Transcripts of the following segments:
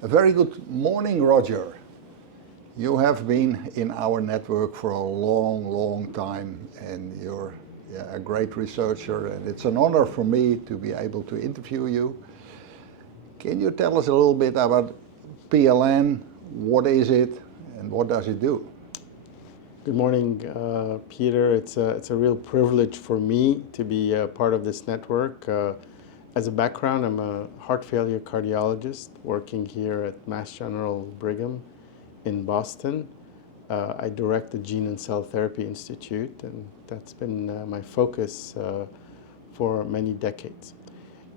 A very good morning, Roger. You have been in our network for a long, long time, and you're a great researcher, and it's an honor for me to be able to interview you. Can you tell us a little bit about PLN? What is it, and what does it do? Good morning, Peter. It's a real privilege for me to be part of this network. As a background, I'm a heart failure cardiologist working here at Mass General Brigham in Boston. I direct the Gene and Cell Therapy Institute, and that's been my focus for many decades.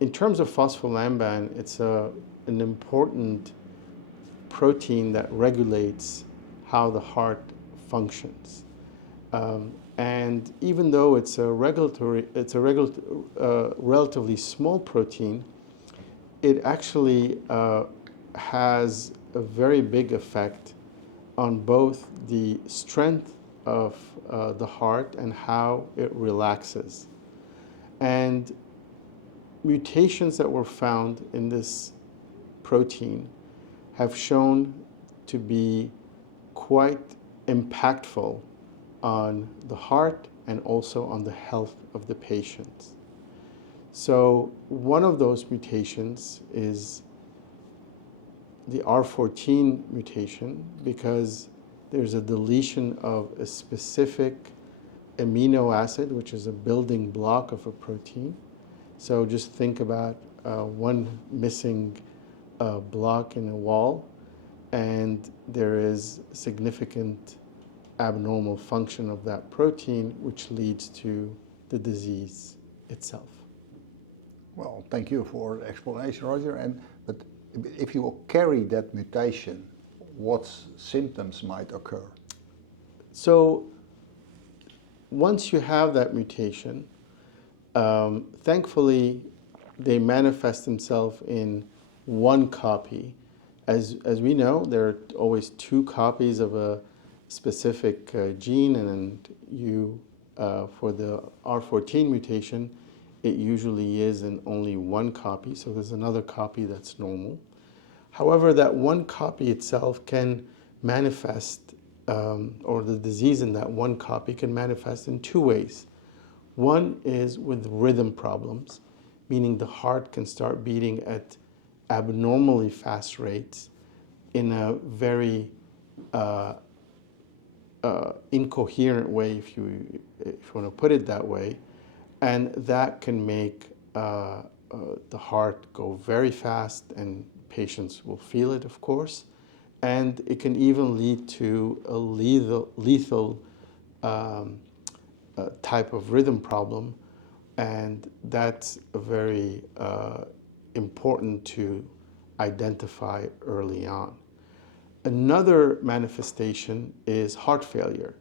In terms of phospholamban, it's an important protein that regulates how the heart functions. And even though it's a relatively small protein, it actually has a very big effect on both the strength of the heart and how it relaxes. And mutations that were found in this protein have shown to be quite impactful on the heart and also on the health of the patients. So one of those mutations is the R14 mutation, because there's a deletion of a specific amino acid, which is a building block of a protein. So just think about one missing block in a wall, and there is significant abnormal function of that protein, which leads to the disease itself. Well, thank you for the explanation, Roger. But if you carry that mutation, what symptoms might occur? So once you have that mutation, thankfully they manifest themselves in one copy. As we know, there are always two copies of a specific gene, and for the R14 mutation, it usually is in only one copy, so there's another copy that's normal. However, that one copy itself can manifest, or the disease in that one copy can manifest in two ways. One is with rhythm problems, meaning the heart can start beating at abnormally fast rates in a very incoherent way, if you want to put it that way, and that can make the heart go very fast, and patients will feel it, of course, and it can even lead to a lethal type of rhythm problem, and that's very important to identify early on. Another manifestation is heart failure.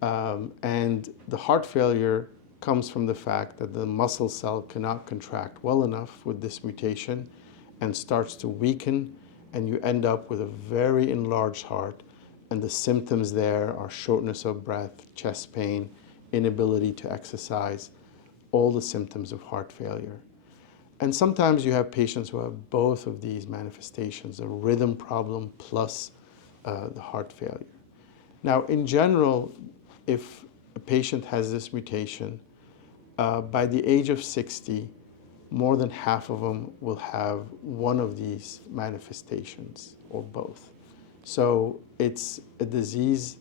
And the heart failure comes from the fact that the muscle cell cannot contract well enough with this mutation and starts to weaken, and you end up with a very enlarged heart. And the symptoms there are shortness of breath, chest pain, inability to exercise, all the symptoms of heart failure. And sometimes you have patients who have both of these manifestations, a rhythm problem plus the heart failure. Now, in general, if a patient has this mutation, by the age of 60, more than half of them will have one of these manifestations or both. So it's a disease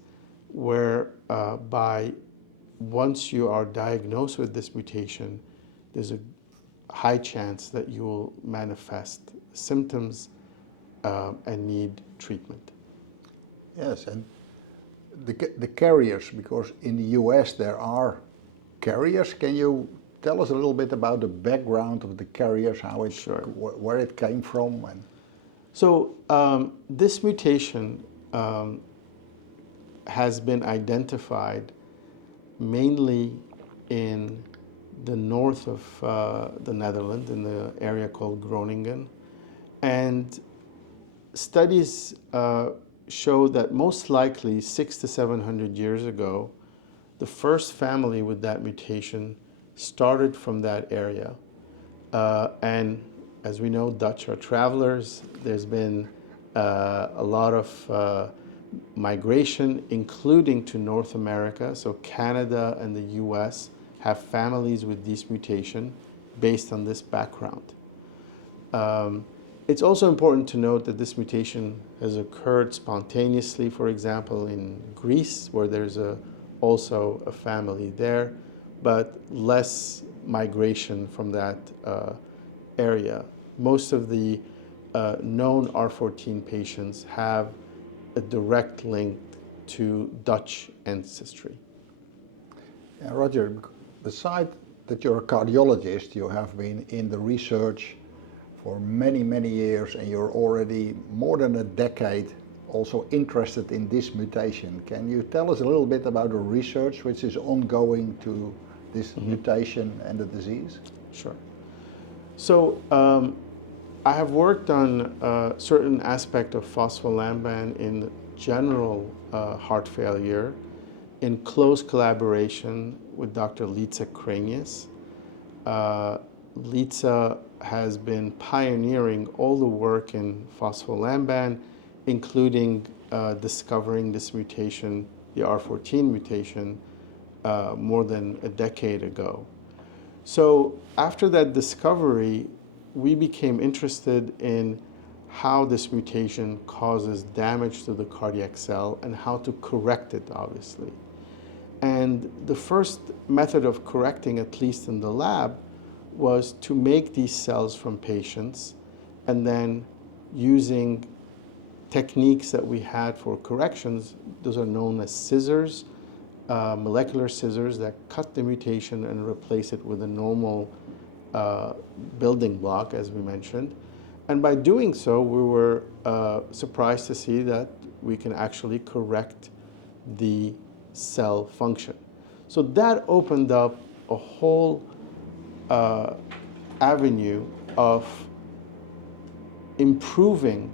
where once you are diagnosed with this mutation, there's a high chance that you will manifest symptoms and need treatment. Yes, and the carriers, because in the US there are carriers. Can you tell us a little bit about the background of the carriers, how it, Sure. Where it came from? So this mutation has been identified mainly in the north of the Netherlands, in the area called Groningen. And studies show that most likely 600 to 700 years ago, the first family with that mutation started from that area. And as we know, Dutch are travelers. There's been a lot of migration, including to North America. So Canada and the US have families with this mutation based on this background. It's also important to note that this mutation has occurred spontaneously, for example, in Greece, where there's also a family there, but less migration from that area. Most of the known R14 patients have a direct link to Dutch ancestry. Yeah, Roger, besides that you're a cardiologist, you have been in the research for many, many years, and you're already more than a decade also interested in this mutation. Can you tell us a little bit about the research which is ongoing to this mutation and the disease? Sure. So I have worked on a certain aspect of phospholamban in general heart failure in close collaboration with Dr. Litsa Kranius. Litsa has been pioneering all the work in phospholamban, including discovering this mutation, the R14 mutation, more than a decade ago. So after that discovery, we became interested in how this mutation causes damage to the cardiac cell and how to correct it, obviously. And the first method of correcting, at least in the lab, was to make these cells from patients and then using techniques that we had for corrections. Those are known as scissors, molecular scissors that cut the mutation and replace it with a normal building block, as we mentioned. And by doing so, we were surprised to see that we can actually correct the cell function. So that opened up a whole avenue of improving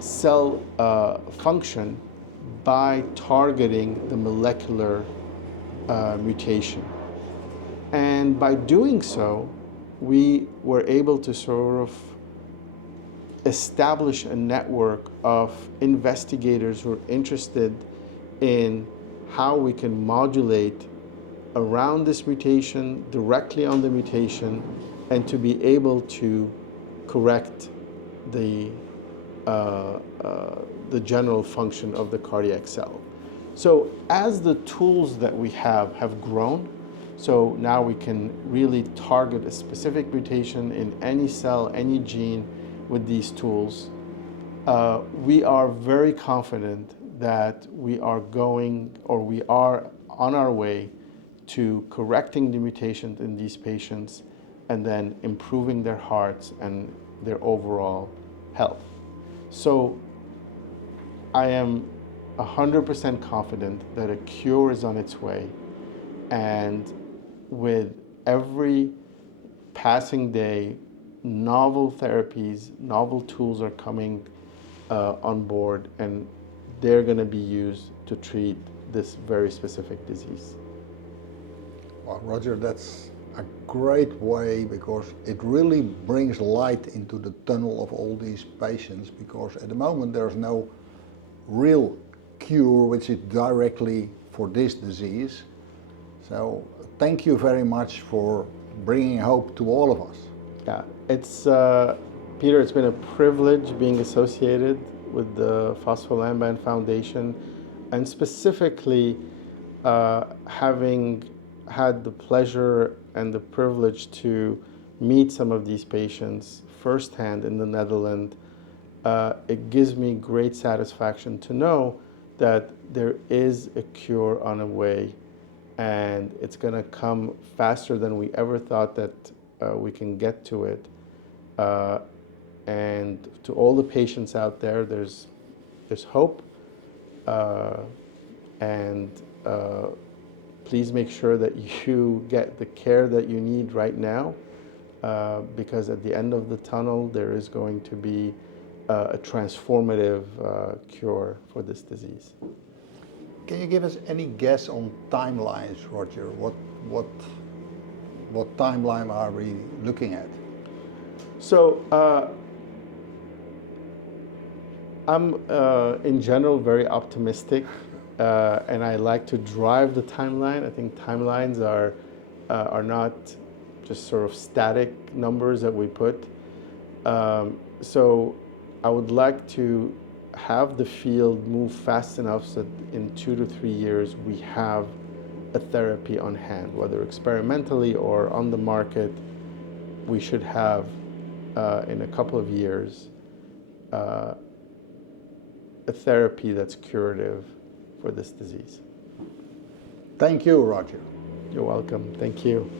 cell function by targeting the molecular mutation. And by doing so, we were able to sort of establish a network of investigators who are interested in how we can modulate around this mutation, directly on the mutation, and to be able to correct the general function of the cardiac cell. So as the tools that we have grown, so now we can really target a specific mutation in any cell, any gene with these tools. We are very confident that we are on our way to correcting the mutations in these patients and then improving their hearts and their overall health. So I am 100% confident that a cure is on its way, and with every passing day, novel therapies, novel tools are coming on board, and they're going to be used to treat this very specific disease. Well, Roger, that's a great way, because it really brings light into the tunnel of all these patients, because at the moment there's no real cure which is directly for this disease. So thank you very much for bringing hope to all of us. Yeah, it's Peter, it's been a privilege being associated with the Phospholamban Foundation, and specifically having had the pleasure and the privilege to meet some of these patients firsthand in the Netherlands. It gives me great satisfaction to know that there is a cure on the way, and it's going to come faster than we ever thought that we can get to it. And to all the patients out there, there's hope, and please make sure that you get the care that you need right now, because at the end of the tunnel, there is going to be a transformative cure for this disease. Can you give us any guess on timelines, Roger? What timeline are we looking at? So I'm in general very optimistic, and I like to drive the timeline. I think timelines are not just sort of static numbers that we put. So I would like to have the field move fast enough so that in 2 to 3 years we have a therapy on hand, whether experimentally or on the market. We should have in a couple of years a therapy that's curative for this disease. Thank you, Roger. You're welcome. Thank you.